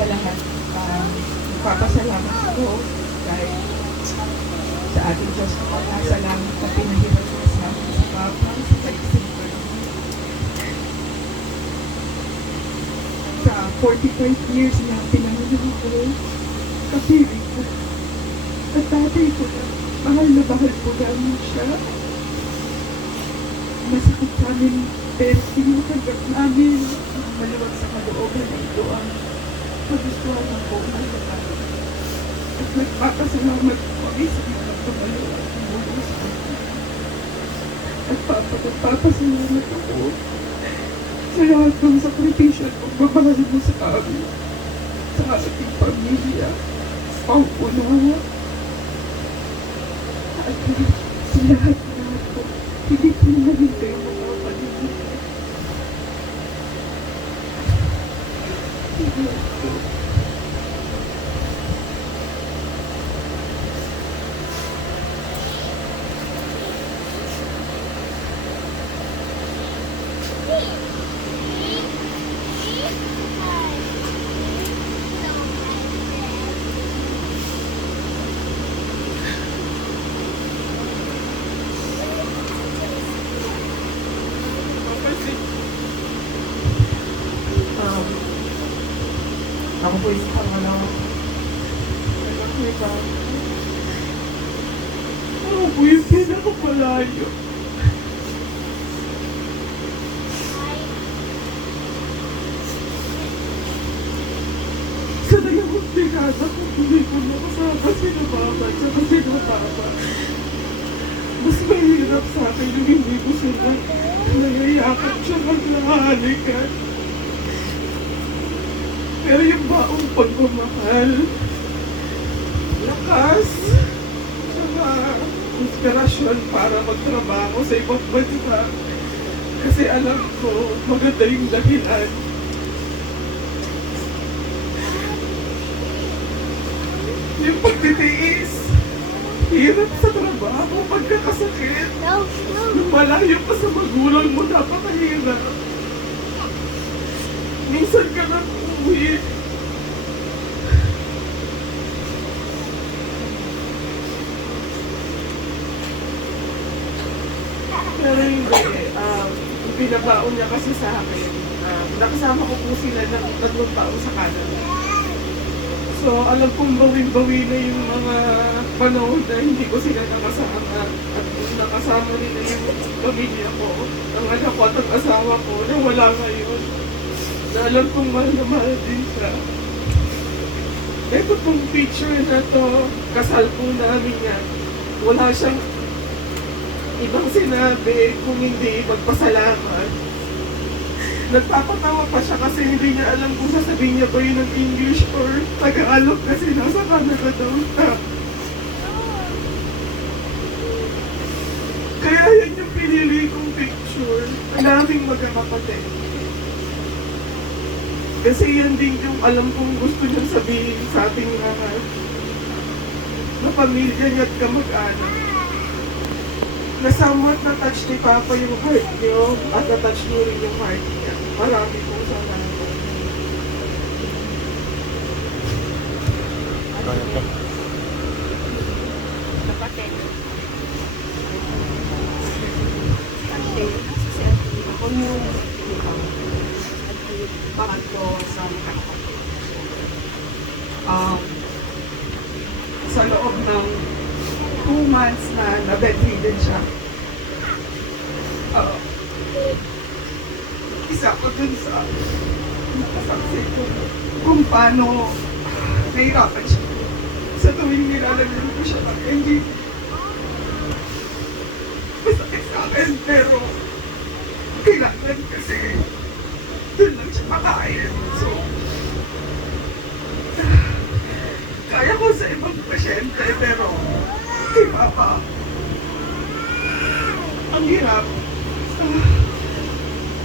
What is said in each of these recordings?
sa lahat, nagpapasalamat ako dahil sa ating Diyos na nasa langit na pinahirap niya sa amin sa Papa, sa Kaisin ko. Sa 45 years na pinangalan ko, kapiling ko, at tatay ko na bahal po namin siya. Masakit sa amin, pero sinutanggap namin ang maluwag sa kalooban na ito ang kagustuhan ng buhay na tayo. At nagpapasalamat po kami sa mga pamaluwag ng buhay sa amin. At nagpapasalamat ako sa lahat ng sakripisyo at pagmamahal mo sa amin, sa ating pamilya, sa pauunawa, at sa lahat po. Hindi ko naman kayo makapalimutan. Ako po yung pangalawa. Anak ni Papa. Ako po yung pinakapalayo. Sa dalawang dekada ko, hindi ko nakasama sila Mama at saka sila Papa. Mas mahirap sa akin yung hindi ko sila nangayakap siya maglahalikan. Pero yung baong pagmamahal, lakas, saka inspirasyon para magtrabaho sa ibang bansa. Kasi alam ko, maganda yung dahilan. Yung pagtitiis, hirap sa trabaho, pagkakasakit. Nung malayo pa sa magulang mo, napakahirap. Minsan ka nang uuwi. Pero hindi, yung pinabaon niya kasi sa akin, nakasama ko po sila ng 3 taon sa Canada. So, alam kong bawin-bawi na yung mga panahon na hindi ko sila nakasama. At nakasama nila yung pamilya ko, ang anak ko at ang asawa ko na wala ngayon. Na alam kong mahal na mahal din siya. Ito pong picture na to, kasal po namin yan. Wala siyang ibang sinabi kung hindi magpasalamat. Nagpapatawa pa siya kasi hindi niya alam kung sasabihin niya ba yun ng English or Tagalog kasi nasa Canada daw siya. Kaya yan yung pinili kong picture. Ang daming magkakapatid. Kasi yan din yung alam kong gusto niyang sabihin sa ating lahat. Na pamilya niya at kamag-anak. Na somewhat na-touch ni Papa yung heart niyo at na-touch niyo rin yung heart niya. Marami pong salamat. Kapatid. Ako yung pangatlo sa magkakapatid. Sa loob ng 2 months na na-bedridden siya. Isa ko dun sa nakasaksi ko kung paano nahirapan siya. Sa tuwing nilalagyan ko siya ng engine. Masakit sa akin, pero kailangan kasi dun lang siya makain. So, kaya ko sa ibang pasyente, pero kay Papa, ang hirap.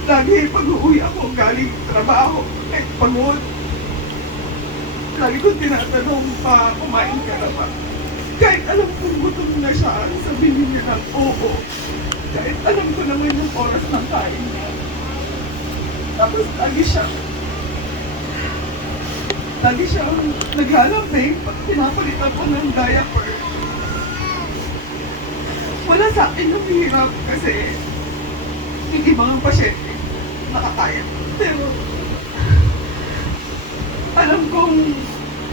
Lagi pag-uwi ako galing trabaho, pagod. Lagi kong tinatanong pa, kumain ka na ba? Kahit alam kong gutom na siya, sabihin niya lang oo. Kahit alam ko naman yung oras ng kain niya. Tapos lagi siya lagi siyang naglalambing pag pinapalitan ko ng diaper. Wala sa akin yung hirap kasi hindi mga pasyente nakakaya. Pero alam kong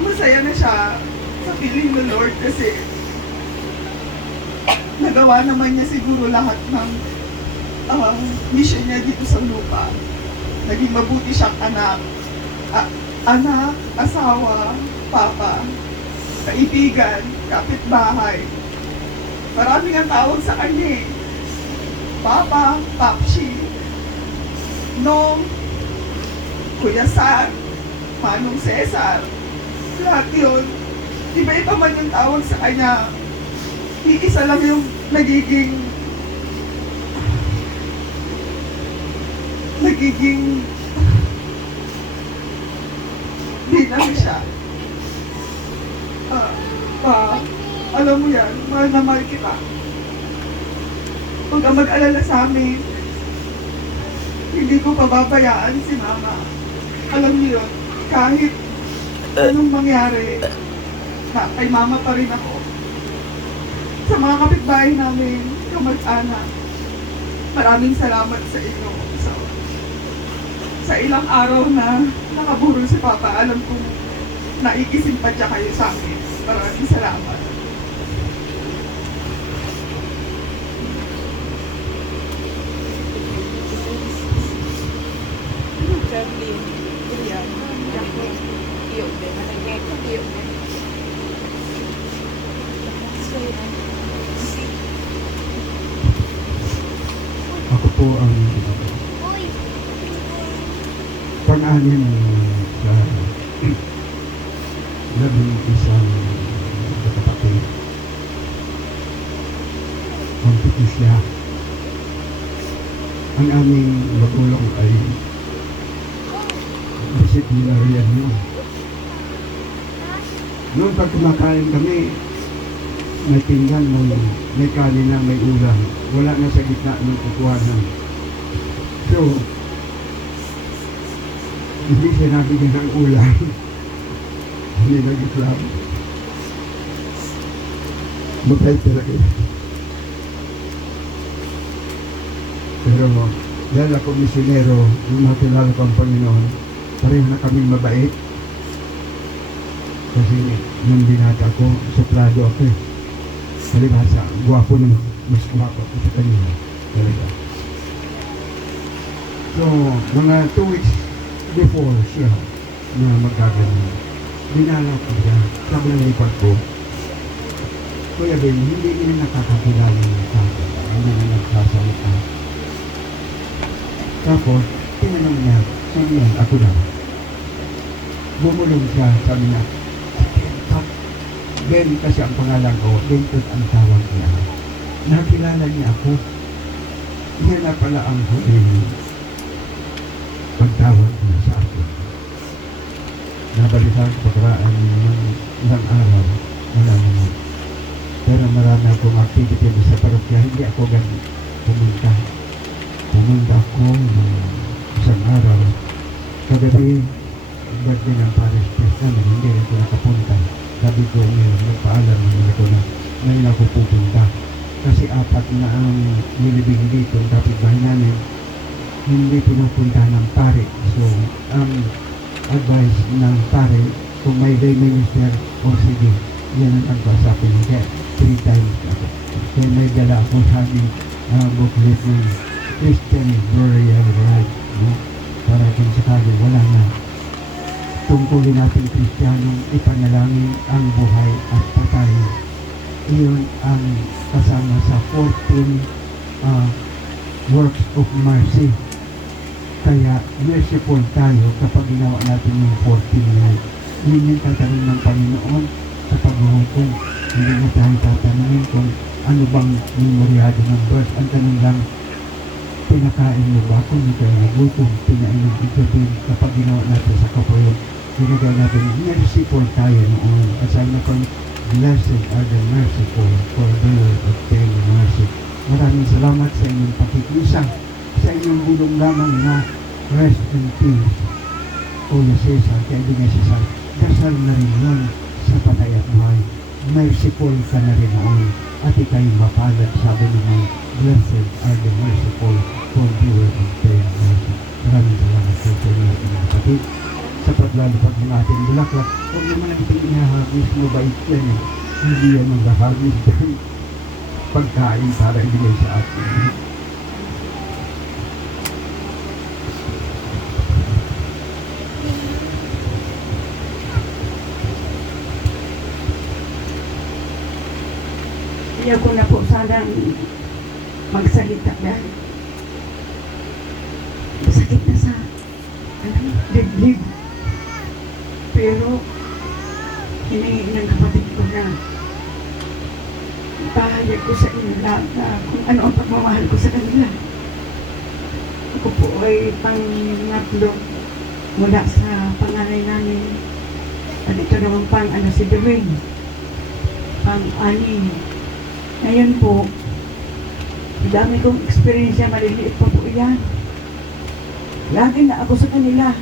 masaya na siya sa piling ng Lord kasi nagawa naman niya siguro lahat ng mission niya dito sa lupa. Naging mabuti siyang anak, anak, asawa, papa, kaibigan, kapitbahay. Maraming ang tawag sa kanya eh. Papa, Papsi, Nong, Kuya San, Manong Cesar. Lahat yun. Iba-iba man yung tawag sa kanya. Iisa lang yung nagiging bilang siya. Alam mo yan, mahal na mahal kita. Huwag kang mag-alala sa amin. Hindi ko pababayaan si Mama. Alam niyo yun, kahit anong mangyari, kay Mama pa rin ako. Sa mga kapitbahay namin, kamag-anak, maraming salamat sa inyo. Sa ilang araw na nakaburol si Papa, alam kong naikisimpatya kayo sa amin. Maraming salamat. Traveling, William, Jaco, Iyo, Malagay ko, Iyo. Ako po ang pang-anim sa labing isang kapatid. Ang Patricia. Ang aming magulang ay disciplinarian yun. Noon pag kumakain kami, may pinggan, may kanin na, may ulam. Wala na sa gitna ng kukuhanan. So, hindi sinabi niya ng ulam. Hindi nag-islam. Mabait talaga yun. Pero, dahil ako misionero, nung makilala ko ang Panginoon, pareho na kaming mabait. Kasi nung binata ko, suplado ako eh. Palibhasa, guwapo naman. Mas guwapo ako sa kanya. Talaga. So, mga 2 weeks before siya na magkaganon, dinalaw ko siya. Sabi ng lipad ko, Kuya Ben, hindi nila nakakakilala ng tao. Hindi na nagsasalita. Tapos, tinanong niya, sabi niya, ako daw. Bumulong siya, sabi niya, Ben kasi ang pangalan ko, Ben ang tawag niya. Nakilala niya ako. Yan na pala ang huling pagtawag niya sa akin. Nabalikan ko pagkaraan ng ilang araw, wala naman. Pero marami akong activity sa parokya, hindi ako ganun pumunta. Pumunta ako ng isang araw. Kagabi, birthday ng Paris Press namin, hindi ako nakapunta. Sabi ko, nagpaalam naman ako na ngayon ako pupunta. Kasi 4 na ang nilibing dito, kapitbahay namin, hindi pinupunta ng pare. So, ang advice ng pare, kung may lay minister, o sige, yan ang pagpasapin. Kaya 3 times ako. Kaya may dala ako sa aming booklet ng Christian Burial Right, no? Para kung sakali wala na, tungkulin natin Kristiyanong ipanalangin ang buhay at patay. Iyon ang kasama sa 14 works of mercy. Kaya merciful tayo kapag ginawa natin yung 14 na yun yung tatanong ng Panginoon sa paghuhukom. Hindi na tayo tatanungin kung ano bang memoryado ng verse. Ang tanong lang, pinakain mo ba kung hindi kayo nagutom, pinainom ikabin kapag ginawa natin sa kapayon. Ginagawa natin, merciful tayo noon. At sabi na kung blessed are the merciful, for they will obtain mercy. Maraming salamat sa inyong pakikisa, sa inyong bulong lamang na rest in peace. Kuya Cesar, kaibigan Cesar, dasal na rin yan sa patay at buhay. Merciful ka na rin noon at ikay mapalad, sabi naman, blessed are the merciful, for they will obtain mercy. Maraming salamat po sa inyo ating mga kapatid. Sa paglalapag ng ating bulaklak, huwag naman natin inahagis, mabait yan eh. Hindi yan ang lahagis dahil pagkain para ibigay sa atin. Ayaw ko na po sanang magsalita dahil sakit na sa dibdib. Pero hiningi ng kapatid ko na pahayag ko sa inyo lahat na kung ano ang pagmamahal ko sa kanila. Ako po ay pangatlo mula sa panganay namin. At ito naman si Dwayne. Pang-anim. Ngayon po, dami kong eksperyensya, maliliit pa po yan. Lagi na ako sa kanila.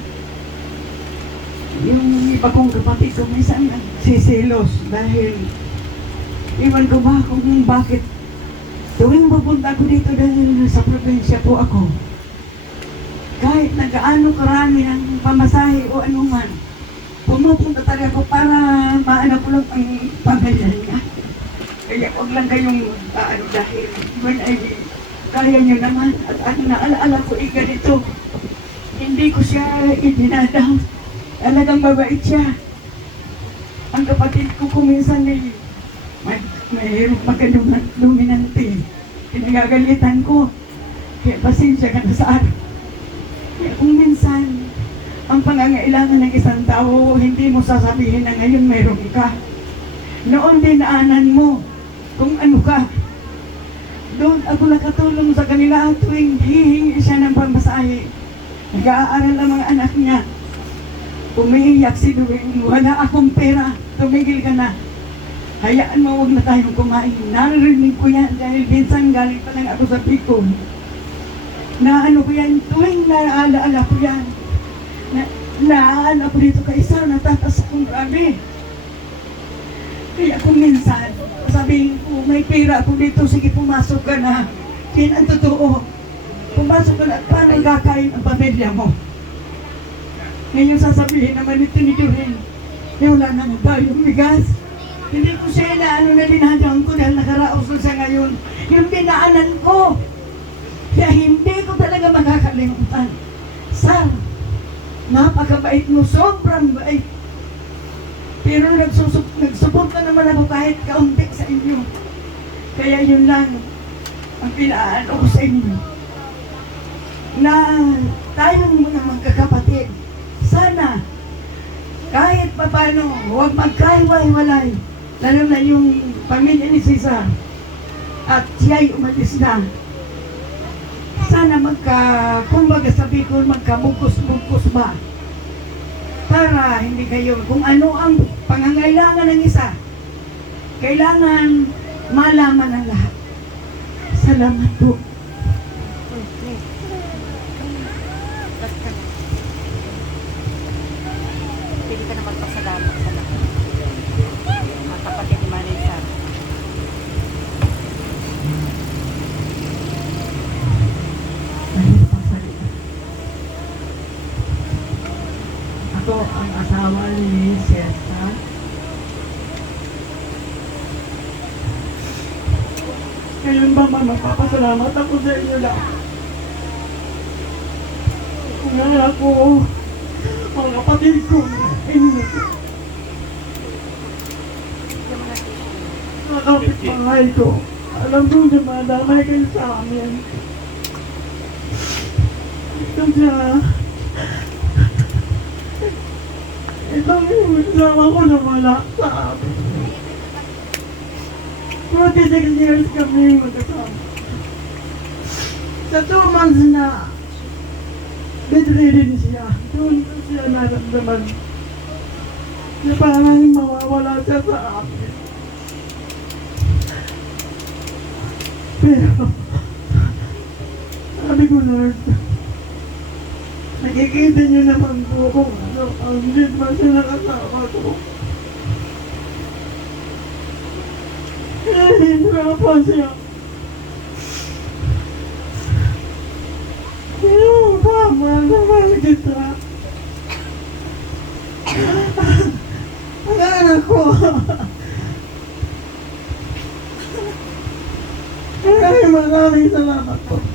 Yung iba kong kapatid ko, minsan nagsisilos dahil iwan ko ba kung bakit tuwing pupunta ako dito dahil sa probinsya po ako. Kahit nagaano karami ng pamasahe o anuman, pumupunta talaga ako para maano ko lang ang pamilya niya. Kaya huwag lang kayong dahil when I kaya nyo naman at ang naalaala ko ganito. Hindi ko siya idinadaw. Talagang mabait siya. Ang kapatid ko kuminsan ay may magkaluminante. Pinagagalitan ko. Kaya pasensya ka na sa akin. Kaya kung minsan ang pangangailangan ng isang tao, hindi mo sasabihin na ngayon mayroon ka. Noon dinaanan mo kung ano ka. Doon ako nakatulong sa kanila tuwing hihingi siya ng pamasahe. Nag-aaral ang mga anak niya. Umiiyak si Dwayne, wala akong pera, tumigil ka na. Hayaan mo, huwag na tayong kumain. Narinig ko yan dahil minsan galing pa lang ako sa Bicol. Na ano ko yan, tuwing naaala ko yan. Naaala ko dito kay Sir, natatas akong grabe. Kaya kung minsan, sabihin ko, may pera ako dito, sige pumasok ka na. Yan ang totoo. Pumasok ka na, paano kakain ang pamilya mo? Ngayon sasabihin naman ito ni Doreen, wala na tayong bigas. Hindi ko siya na dinadaan ko dahil nakaraos na siya ngayon. Yung dinaanan ko. Kaya hindi ko talaga makakalimutan. Sir, napakabait mo, sobrang bait. Pero nagsuporta naman ako kahit kaunti sa inyo. Kaya yun lang ang pinaano ko sa inyo. Na tayong mga magkakapatid, sana kahit papano, huwag magkaiwalay. Lalo na yung pamilya ni Cesar at siya'y umalis na. Sana kumbaga sabi ko, magkamugkos-mugkos ba? Para hindi kayo, kung ano ang pangangailangan ng isa, kailangan malaman ng lahat. Salamat po. Pili ka na magpasalamat sa lahat. Mga kapatid ni Manay Sar. Ako ang asawa ni Cesar. Kailan ba man magpapasalamat ako sa inyo lang? Kung nga ako, mga kapatid ko, inyo. Mga kapitbahay ko, alam ko na madamay kayo sa amin. Ito siya. Itong sama ko na wala sa amin. 26 years kami magkasama. Sa 2 months na bedridden siya, doon ko siya naramdaman na parang mawawala siya sa amin. Pero sabi ko, Lord, nakikita niyo naman po kung Hindi ba sila kasama ko? Hihirapan siya. Tama naman kita. Ang anak ko. Maraming salamat po.